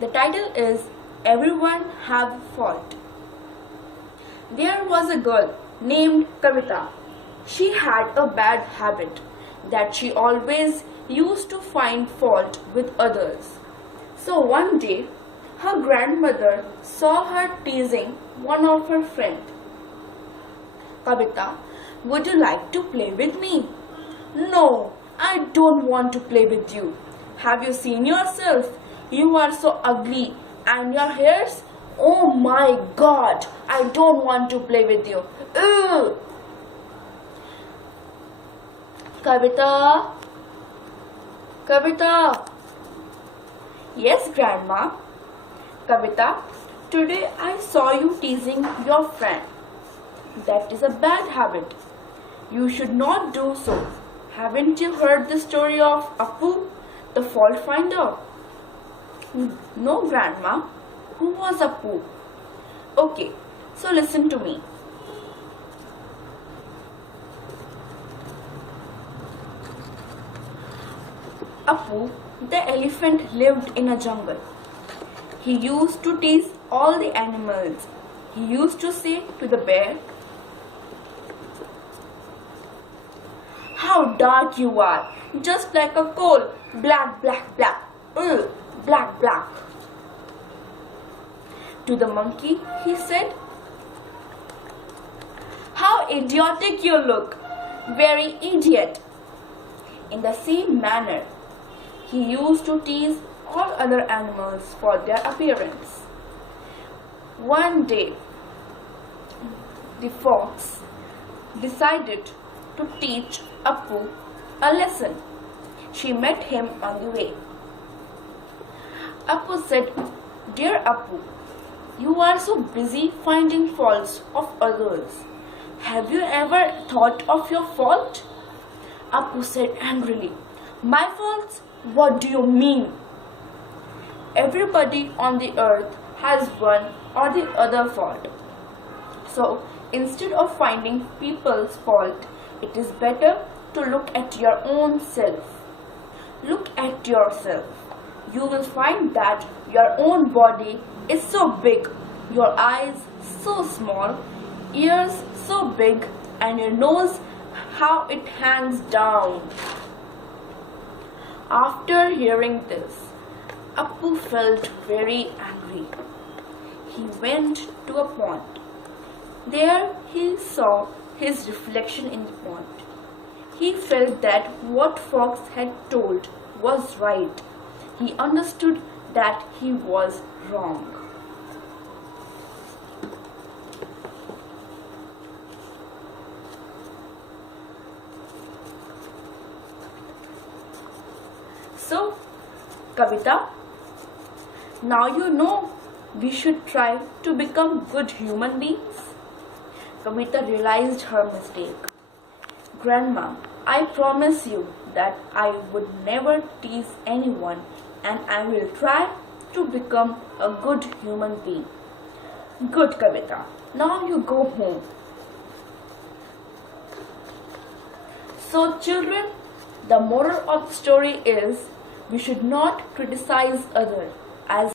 The title is Everyone Have a Fault. There was a girl named Kavita. She had a bad habit that she always used to find fault with others. So one day, her grandmother saw her teasing one of her friends. Kavita, would you like to play with me? No, I don't want to play with you. Have you seen yourself? You are so ugly and your hairs? Oh my God, I don't want to play with you. Ugh. Kavita? Kavita? Yes, Grandma. Kavita, today I saw you teasing your friend. That is a bad habit. You should not do so. Haven't you heard the story of Appu, the fault finder? No, Grandma. Who was Appu? Okay, so listen to me. Appu, the elephant, lived in a jungle. He used to tease all the animals. He used to say to the bear, "How dark you are, just like a coal, black, black, black, black, black." To the monkey, he said, "How idiotic you look, very idiot." In the same manner, he used to tease all other animals for their appearance. One day, the fox decided to teach Appu a lesson. She met him on the way. Appu said, "Dear Appu, you are so busy finding faults of others. Have you ever thought of your fault?" Appu said angrily, "My faults? What do you mean?" Everybody on the earth has one or the other fault. So instead of finding people's fault, it is better to look at your own self. Look at yourself. You will find that your own body is so big, your eyes so small, ears so big, and your nose how it hangs down. After hearing this, Appu felt very angry. He went to a pond. There he saw his reflection in the pond. He felt that what Fox had told was right. He understood that he was wrong. So, Kavita, now you know we should try to become good human beings. Kavita realized her mistake. "Grandma, I promise you that I would never tease anyone, and I will try to become a good human being." Good, Kavita. Now you go home. So children, the moral of the story is we should not criticize others as